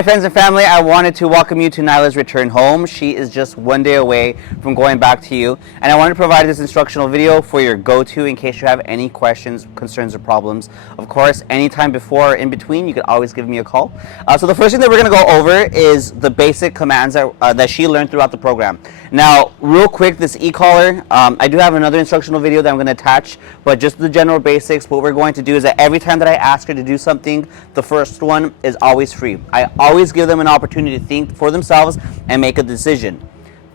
Hi friends and family, I wanted to welcome you to Nyla's return home. She is just one day away from going back to you, and I wanted to provide this instructional video for your go-to in case you have any questions, concerns, or problems. Of course, anytime before or in between, you can always give me a call. So the first thing that we're going to go over is the basic commands that she learned throughout the program. Now, real quick, this e-collar, I do have another instructional video that I'm going to attach, but just the general basics, what we're going to do is that every time that I ask her to do something, the first one is always free. I always give them an opportunity to think for themselves and make a decision.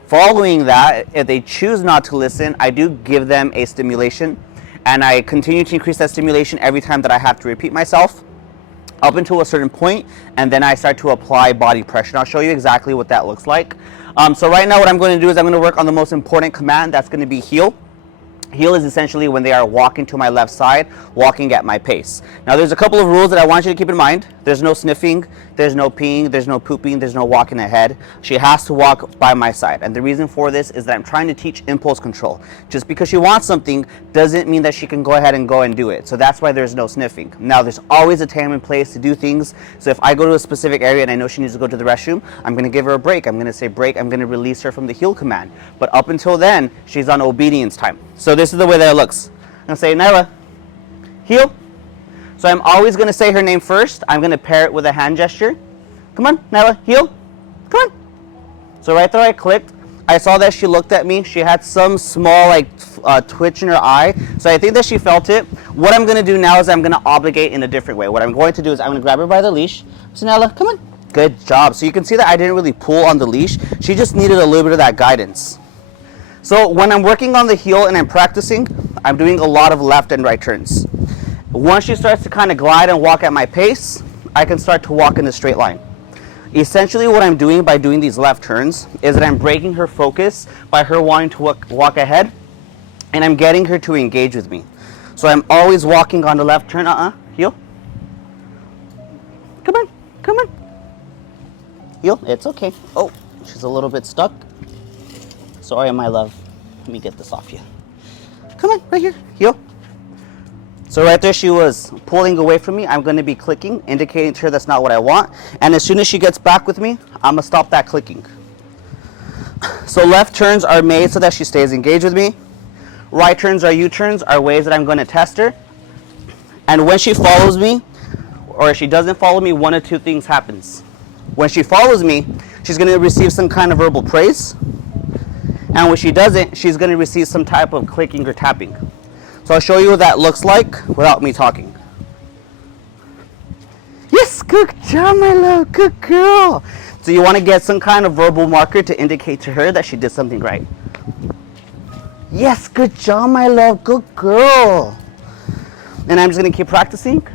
Following that, if they choose not to listen, I do give them a stimulation, and I continue to increase that stimulation every time that I have to repeat myself up until a certain point, and then I start to apply body pressure. And I'll show you exactly what that looks like. So right now what I'm going to do is I'm going to work on the most important command. That's going to be heel. Heel is essentially when they are walking to my left side, walking at my pace. Now there's a couple of rules that I want you to keep in mind. There's no sniffing, there's no peeing, there's no pooping, there's no walking ahead. She has to walk by my side. And the reason for this is that I'm trying to teach impulse control. Just because she wants something doesn't mean that she can go ahead and go and do it. So that's why there's no sniffing. Now there's always a time and place to do things. So if I go to a specific area and I know she needs to go to the restroom, I'm going to give her a break. I'm going to say break. I'm going to release her from the heel command. But up until then, she's on obedience time. So this is the way that it looks. I'm going to say, Nyla, heel. So I'm always going to say her name first. I'm going to pair it with a hand gesture. Come on, Nyla, heel. Come on. So right there I clicked. I saw that she looked at me. She had some small twitch in her eye. So I think that she felt it. What I'm going to do now is I'm going to obligate in a different way. What I'm going to do is I'm going to grab her by the leash. So Nyla, come on. Good job. So you can see that I didn't really pull on the leash. She just needed a little bit of that guidance. So when I'm working on the heel and I'm practicing, I'm doing a lot of left and right turns. Once she starts to kind of glide and walk at my pace, I can start to walk in a straight line. Essentially what I'm doing by doing these left turns is that I'm breaking her focus by her wanting to walk ahead, and I'm getting her to engage with me. So I'm always walking on the left turn, heel. Come on, come on. Heel, it's okay. Oh, she's a little bit stuck. Sorry, my love. Let me get this off you. Come on, right here. Heel. So right there, she was pulling away from me. I'm going to be clicking, indicating to her that's not what I want. And as soon as she gets back with me, I'm going to stop that clicking. So left turns are made so that she stays engaged with me. Right turns or U-turns are ways that I'm going to test her. And when she follows me, or if she doesn't follow me, one of two things happens. When she follows me, she's going to receive some kind of verbal praise. And when she doesn't, she's going to receive some type of clicking or tapping. So I'll show you what that looks like without me talking. Yes, good job, my love, good girl. So you want to get some kind of verbal marker to indicate to her that she did something right. Yes, good job, my love, good girl. And I'm just going to keep practicing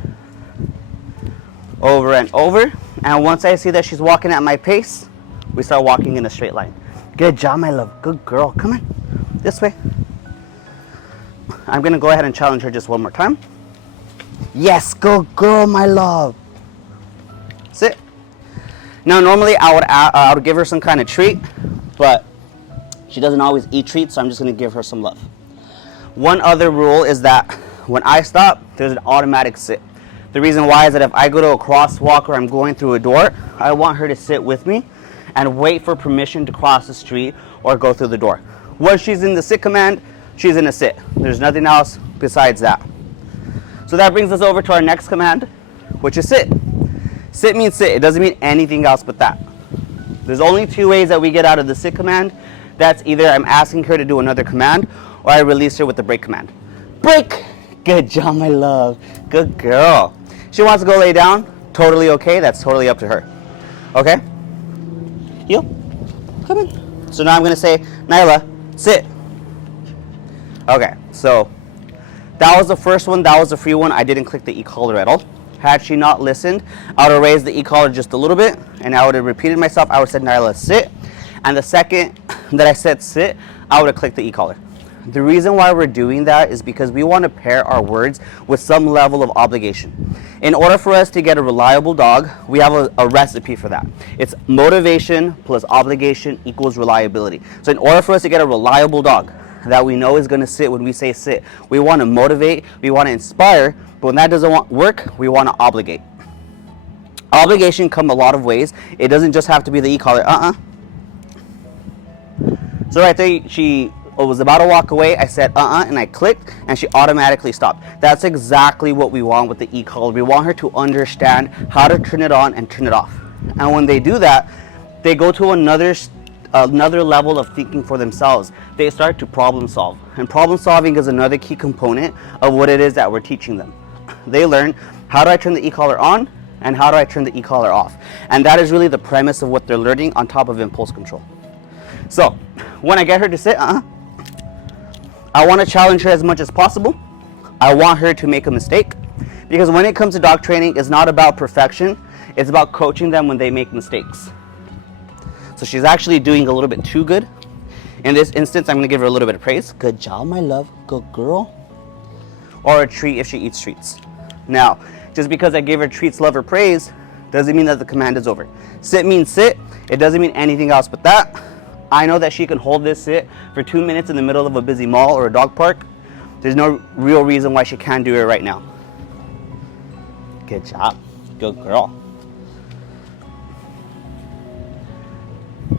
over and over. And once I see that she's walking at my pace, we start walking in a straight line. Good job, my love. Good girl. Come on. This way. I'm going to go ahead and challenge her just one more time. Yes, good girl, my love. Sit. Now, normally I would give her some kind of treat, but she doesn't always eat treats, so I'm just going to give her some love. One other rule is that when I stop, there's an automatic sit. The reason why is that if I go to a crosswalk or I'm going through a door, I want her to sit with me and wait for permission to cross the street or go through the door. Once she's in the sit command, she's in a sit. There's nothing else besides that. So that brings us over to our next command, which is sit. Sit means sit. It doesn't mean anything else but that. There's only two ways that we get out of the sit command. That's either I'm asking her to do another command or I release her with the break command. Break! Good job, my love. Good girl. She wants to go lay down. Totally okay. That's totally up to her. Okay? Heel. Come on. So now I'm going to say, Nyla, sit. Okay, so that was the first one. That was the free one. I didn't click the e-collar at all. Had she not listened, I would have raised the e-collar just a little bit, and I would have repeated myself. I would have said, Nyla, sit. And the second that I said sit, I would have clicked the e-collar. The reason why we're doing that is because we want to pair our words with some level of obligation. In order for us to get a reliable dog, we have a recipe for that. It's motivation plus obligation equals reliability. So in order for us to get a reliable dog that we know is going to sit when we say sit, we want to motivate, we want to inspire, but when that doesn't work, we want to obligate. Obligation come a lot of ways. It doesn't just have to be the e-collar. So right there, she was about to walk away. I said and I clicked, and she automatically stopped. That's exactly what we want with the e-collar. We want her to understand how to turn it on and turn it off. And when they do that, they go to another level of thinking for themselves. They start to problem solve. And problem solving is another key component of what it is that we're teaching them. They learn, how do I turn the e-collar on, and how do I turn the e-collar off? And that is really the premise of what they're learning on top of impulse control. So when I get her to sit, I want to challenge her as much as possible. I want her to make a mistake, because when it comes to dog training, it's not about perfection. It's about coaching them when they make mistakes. So she's actually doing a little bit too good. In this instance, I'm going to give her a little bit of praise. Good job, my love. Good girl. Or a treat if she eats treats. Now, just because I gave her treats, love, or praise, doesn't mean that the command is over. Sit means sit. It doesn't mean anything else but that. I know that she can hold this sit for 2 minutes in the middle of a busy mall or a dog park. There's no real reason why she can't do it right now. Good job. Good girl.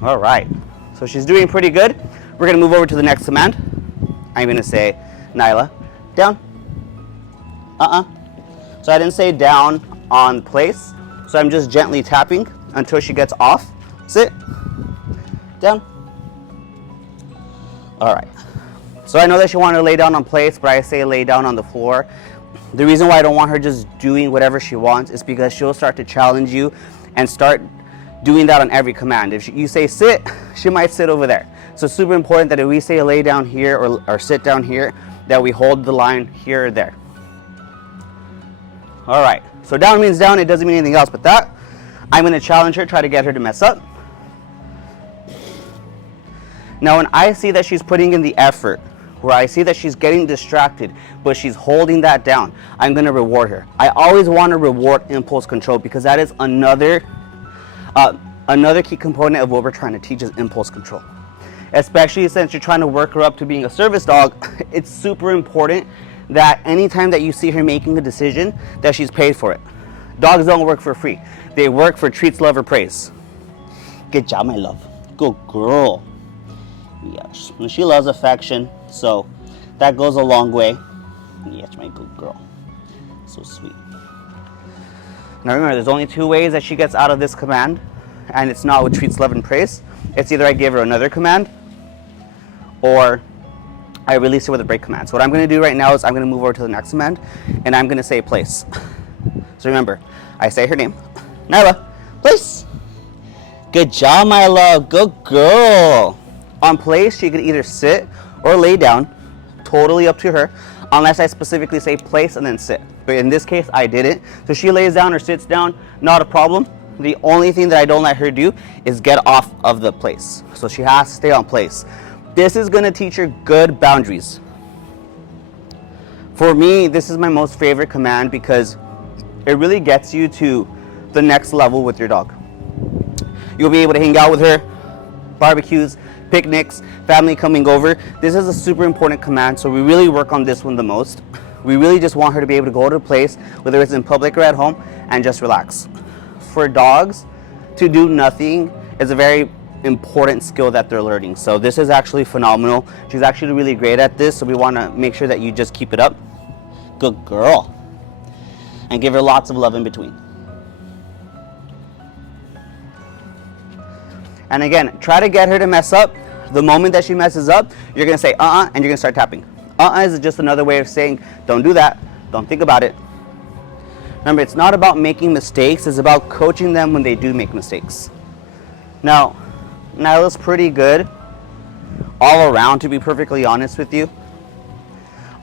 All right. So she's doing pretty good. We're going to move over to the next command. I'm going to say, Nyla, down. So I didn't say down on place. So I'm just gently tapping until she gets off. Sit. Down. All right. So I know that she wanted to lay down on place, but I say lay down on the floor. The reason why I don't want her just doing whatever she wants is because she'll start to challenge you and start doing that on every command. If you say sit, she might sit over there. So it's super important that if we say lay down here or sit down here, that we hold the line here or there. All right, so down means down. It doesn't mean anything else but that. I'm going to challenge her, try to get her to mess up. Now when I see that she's putting in the effort, where I see that she's getting distracted, but she's holding that down, I'm going to reward her. I always want to reward impulse control, because that is another key component of what we're trying to teach is impulse control. Especially since you're trying to work her up to being a service dog, it's super important that anytime that you see her making a decision, that she's paid for it. Dogs don't work for free. They work for treats, love, or praise. Good job, my love. Good girl. Yes, she loves affection, so that goes a long way. Yes, my good girl. So sweet. Now remember, there's only 2 ways that she gets out of this command, and it's not with treats, love, and praise. It's either I give her another command, or I release her with a break command. So what I'm going to do right now is I'm going to move over to the next command, and I'm going to say place. So remember, I say her name, Nyla, place. Good job, my love. Good girl. On place, she could either sit or lay down, totally up to her, unless I specifically say place and then sit. But in this case, I didn't. So she lays down or sits down, not a problem. The only thing that I don't let her do is get off of the place. So she has to stay on place. This is going to teach her good boundaries. For me, this is my most favorite command because it really gets you to the next level with your dog. You'll be able to hang out with her, barbecues, picnics, family coming over. This is a super important command, so we really work on this one the most. We really just want her to be able to go to a place, whether it's in public or at home, and just relax. For dogs, to do nothing is a very important skill that they're learning. So this is actually phenomenal. She's actually really great at this, so we want to make sure that you just keep it up. Good girl. And give her lots of love in between. And again, try to get her to mess up. The moment that she messes up, you're going to say and you're going to start tapping. Is just another way of saying don't do that, don't think about it. Remember, it's not about making mistakes, it's about coaching them when they do make mistakes. Now, Nyla's pretty good all around, to be perfectly honest with you.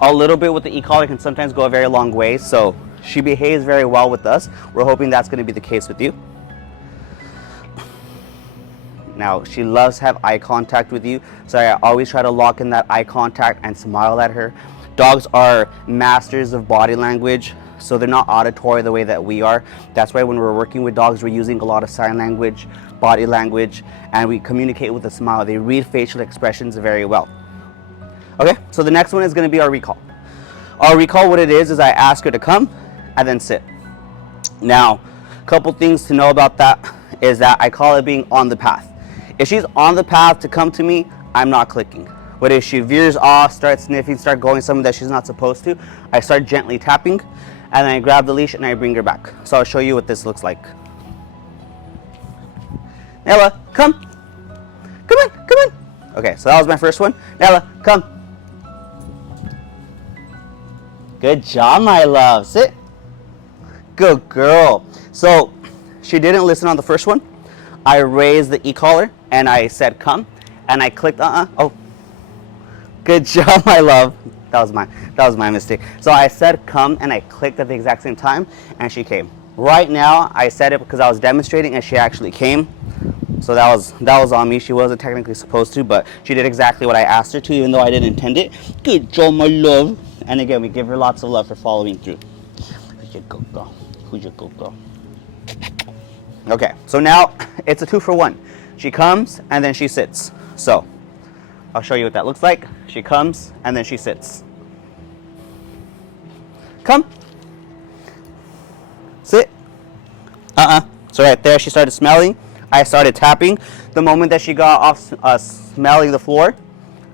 A little bit with the e-collar can sometimes go a very long way, so she behaves very well with us. We're hoping that's going to be the case with you. Now, she loves to have eye contact with you, so I always try to lock in that eye contact and smile at her. Dogs are masters of body language, so they're not auditory the way that we are. That's why when we're working with dogs, we're using a lot of sign language, body language, and we communicate with a smile. They read facial expressions very well. Okay, so the next one is going to be our recall. Our recall, what it is I ask her to come and then sit. Now, Couple things to know about that is that I call it being on the path. If she's on the path to come to me, I'm not clicking. But if she veers off, starts sniffing, start going somewhere that she's not supposed to, I start gently tapping, and then I grab the leash and I bring her back. So I'll show you what this looks like. Nyla, come. Come on, come on. Okay, so that was my first one. Nyla, come. Good job, my love. Sit. Good girl. So she didn't listen on the first one. I raised the e-collar and I said come, and I clicked Oh, good job, my love. That was my mistake. So I said come and I clicked at the exact same time and she came. Right now I said it because I was demonstrating and she actually came. So that was on me. She wasn't technically supposed to, but she did exactly what I asked her to, even though I didn't intend it. Good job, my love. And again, we give her lots of love for following through. Who's your good girl? Who's your good girl? Okay, so now it's a 2-for-1. She comes and then she sits. So I'll show you what that looks like. She comes and then she sits. Come. Sit. So right there, she started smelling. I started tapping. The moment that she got off smelling the floor,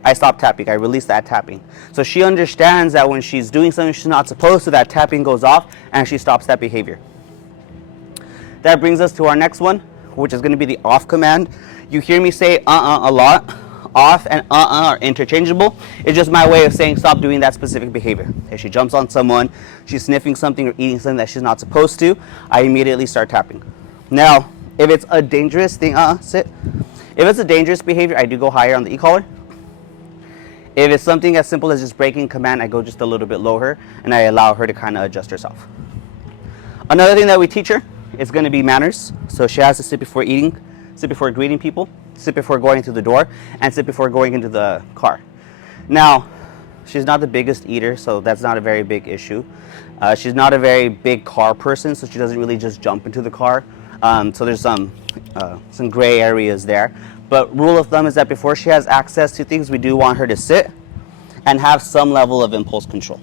I stopped tapping. I released that tapping. So she understands that when she's doing something she's not supposed to, that tapping goes off and she stops that behavior. That brings us to our next one, which is going to be the off command. You hear me say a lot. Off and are interchangeable. It's just my way of saying stop doing that specific behavior. If she jumps on someone, she's sniffing something or eating something that she's not supposed to, I immediately start tapping. Now, if it's a dangerous thing, sit. If it's a dangerous behavior, I do go higher on the e-collar. If it's something as simple as just breaking command, I go just a little bit lower and I allow her to kind of adjust herself. Another thing that we teach her is going to be manners. So she has to sit before eating, sit before greeting people, sit before going to the door, and sit before going into the car. Now, she's not the biggest eater, so that's not a very big issue. She's not a very big car person, so she doesn't really just jump into the car. So there's some gray areas there. But rule of thumb is that before she has access to things, we do want her to sit and have some level of impulse control.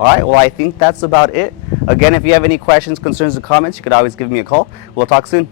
All right, well, I think that's about it. Again, if you have any questions, concerns, or comments, you could always give me a call. We'll talk soon.